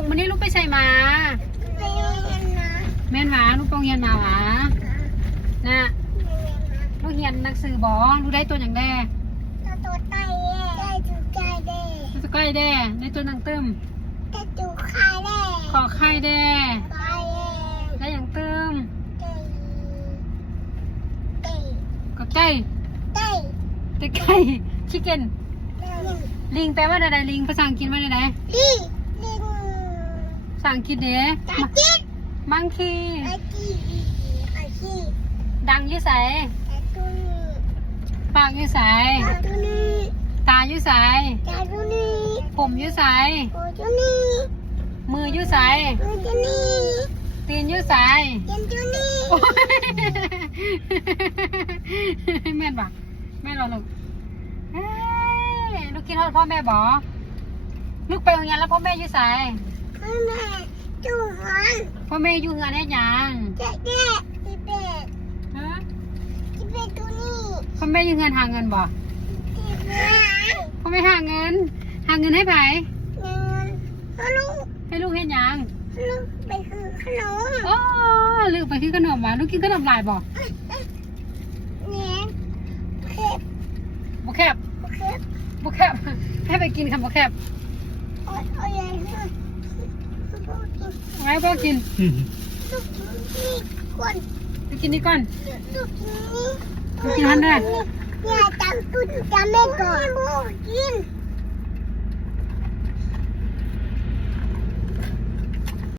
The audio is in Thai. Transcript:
กมันนี่ลูกไปใส่มาแม่นหวาลูกไปเรียนมาหวาน่ะลูกเรียนหนังสือบอลูกได้ตัวอย่างแด่ตัวไก่ได้ตัวไก่แดง ตัวใกล้แด่ได้ตัวนังตึม ได้ตัวไข่แดง ขอไข่แด่ ไข่แดง ได้อย่างตึม ไก่ไก่ ก็ไก่ ไก่ ไก่ไก่ชิคเก้นลิงแปลว่าอะไรลิงภาษาอังกฤษว่าอะไร ลิงลิง ภาษาอังกฤษเด้ ตาจิ๊ก มังคี ตาจิ๊กตาจิ๊ก ดังอยุ่ใส ตาตัวนี้ ปากอยุ่ใส ตาตัวนี้ ตาอยุ่ใส ตาตัวนี้ ผมอยุ่ใส โอ้ตัวนี้ มืออยุ่ใส มือตัวนี้ ตีนอยุ่ใส ยันตัวนี้ โอ้ยแม่นปะแม่นเหรอลูกเฮ้ยลูกคิดฮอดพ่อแม่บอลูกไปโรงเรียนแล้วพ่อแม่อยุ่ใส พ่อแม่จูหัน พ่อแม่อยู่งานได้ยัง เจ๊เจ๊ที่เป็ด ฮะ ที่เป็ดตัวนี้ พ่อแม่อยู่งานหาเงินบ่ ที่เป็ด พ่อแม่หาเงินให้ไผ เงินฮัลโหล ให้ลูกเฮ็ดหยัง ลูกไปคือขนม โอ้ลูกไปกินขนมวะลูกกินขนมหลายบ่ เนี่ยเข็บ บ่แคบ เข็บ บ่แคบแค่ไปกินคำบ่แคบ โอ้ยโอ้ยลูกกิน ไว้บ่กิน ลูกกินนี่คน ไปกินนี่ก่อน ลูกกินนี่ ลูกกินทันได้ เนี่ยจำตุ้นจำแม่ก่อนลูกกิน